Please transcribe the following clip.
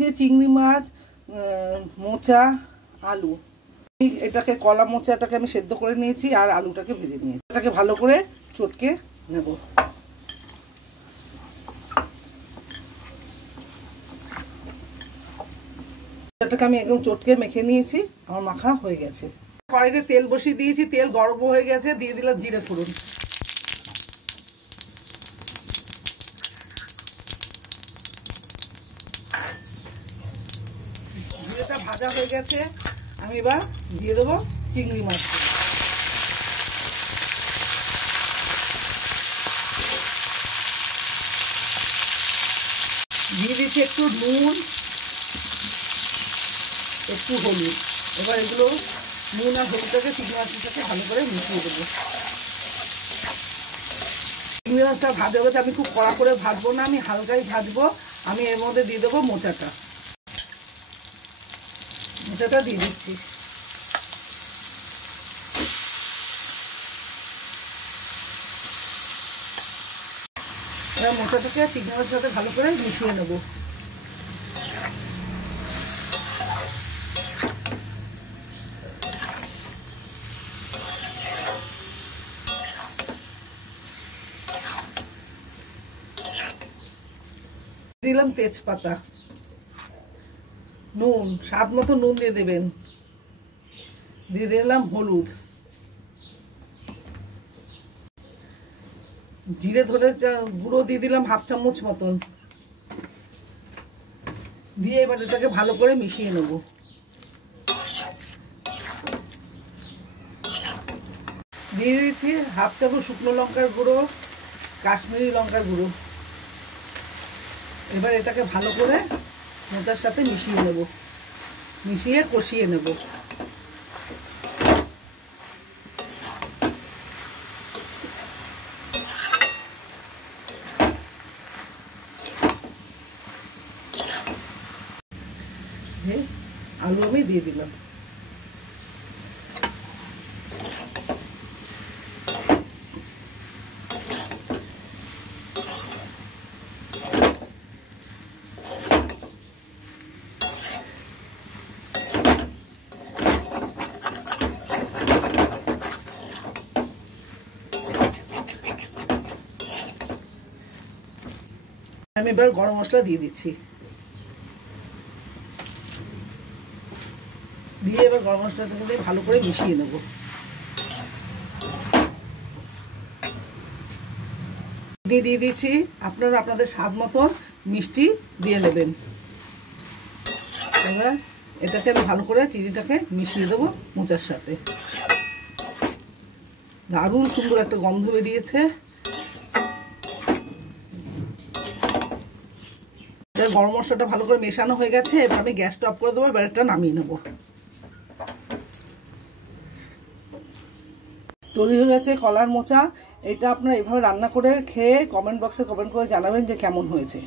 নিয়েছি চিংড়ি মাছ, মোচা, আলু। এটাকে কলা মোচাটাকে আমি সেদ্ধ করে নিয়েছি আর আলুটাকে ভেজে নিয়েছি। এটাকে ভালো করে চটকে নেব। এটাকে আমি একদম চটকে মেখে নিয়েছি, আমার মাখা হয়ে গেছে। কড়াইতে তেল বসিয়ে দিয়েছি, তেল গরম হয়ে গেছে, দিয়ে দিলাম জিরে ফোড়ন। জিরেটা ভাজা হয়ে গেছে, আমি এবার দিয়ে দেবো চিংড়ি মাছ। দিয়ে দিচ্ছি একটু নুন, একটু হলুদ। এবার এগুলো নুন আর হলুদটাকে চিংড়ি মাছটাকে ভালো করে মিশিয়ে দেবো। চিংড়ি মাছটা ভাজা হয়েছে, আমি খুব কড়া করে ভাজবো না, আমি হালকাই ভাজবো। আমি এর মধ্যে দিয়ে দেবো মোচাটা। মোচাটা দিয়ে দিচ্ছি। এবার মোচাটাকে চিংড়ি মাছের সাথে ভালো করে মিশিয়ে নেবো। দিলাম তেজপাতা, নুন, স্বাদ মতো নুন দিয়ে দেবেন। দিয়ে দিলাম হলুদ, জিরে ধরে গুঁড়ো দিয়ে দিলাম 1/2 চামচ মতন। দিয়ে এবার এটাকে ভালো করে মিশিয়ে নেব। দিয়ে দিচ্ছি 1/2 চামচ শুকনো লঙ্কার গুঁড়ো, কাশ্মীরি লঙ্কার গুঁড়ো। এবার এটাকে ভালো করে মোচার সাথে মিশিয়ে নেব, মিশিয়ে কষিয়ে নেব। আলু আমি দিয়ে দিলাম। আমি এবার গরম মশলা দিয়ে দিচ্ছি। দিয়ে এবার গরম মশলাটা দিয়ে ভালো করে মিশিয়ে নেব। দিয়ে দিচ্ছি আপনারা আপনাদের স্বাদ মতন মিষ্টি দিয়ে নেবেন। এবার এটাকে আমি ভালো করে চিনিটাকে মিশিয়ে দেবো মোচার সাথে। দারুণ সুন্দর একটা গন্ধ বেরিয়েছে। গরম মশলাটা ভালো করে মেশানো হয়ে গেছে, এবার আমি গ্যাসটা অফ করে দেবো। এবার এটা নামিয়ে নেবো। তৈরি হয়ে গেছে কলার মোচা। এটা আপনারা এভাবে রান্না করে খেয়ে কমেন্ট বক্সে কমেন্ট করে জানাবেন যে কেমন হয়েছে।